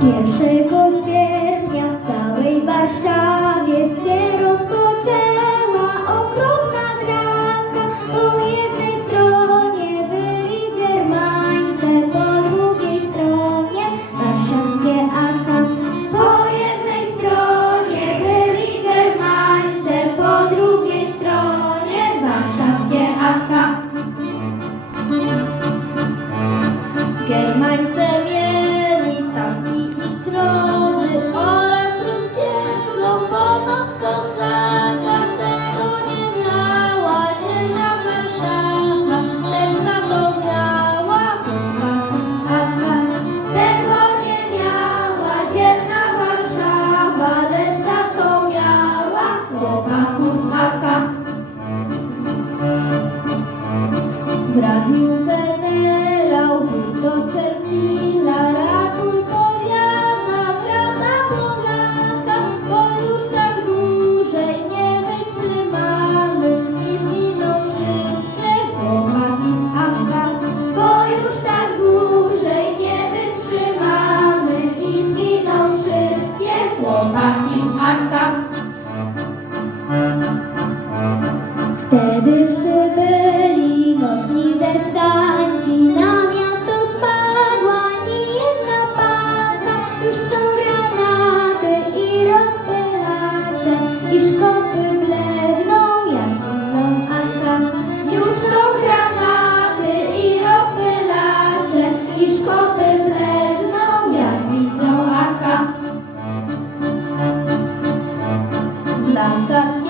Pierwszego sierpnia w całej Warszawie się Germańce mieli tanki i krony oraz ruskiego pomoc kozaka. Tego nie miała dzielna Warszawa, lecz za to miała. Tego nie miała dzielna Warszawa, lecz za to miała. W radiu Saskia.